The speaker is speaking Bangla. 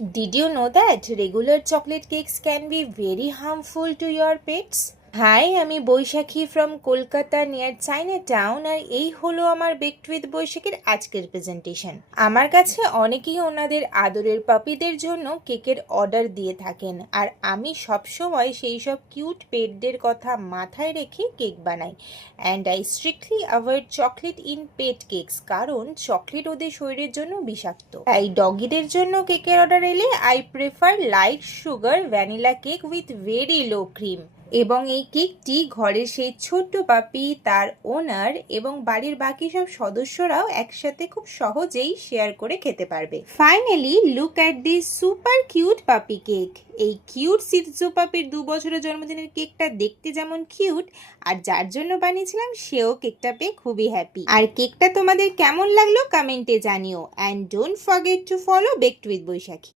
Did you know that regular chocolate cakes can be very harmful to your pets? Hi, আমি Baishakhi from Kolkata near Chinatown, আর এই হলো আমার বেকড উইথ বৈশাখীর আজকের প্রেজেন্টেশন। আমার কাছে অনেকেই ওনাদের আদরের পাপিদের জন্য কেকের অর্ডার দিয়ে থাকেন, আর আমি সবসময় সেই সব কিউট পেটদের কথা মাথায় রেখে কেক বানাই। And I strictly avoid chocolate in pet cakes, কারণ চকলেট ওদের শরীরের জন্য বিষাক্ত। তাই ডগিদের জন্য কেকের অর্ডার এলে I prefer light sugar vanilla cake with very low cream. এবং এই কেকটি ঘরের সেই ছোট্ট পাপি, তার ওনার এবং বাড়ির বাকি সব সদস্যরাও একসাথে খুব সহজেই শেয়ার করে খেতে পারবে। Finally look at this super cute পাপি কেক। এই কিউট সিৎজু পাপির 2 বছরের জন্মদিনের কেকটা দেখতে যেমন কিউট, আর যার জন্য বানিয়েছিলাম সেও কেকটা পেয়ে খুবই হ্যাপি। আর কেকটা তোমাদের কেমন লাগলো কমেন্টে জানিও, and don't forget to follow baked with Baishakhi.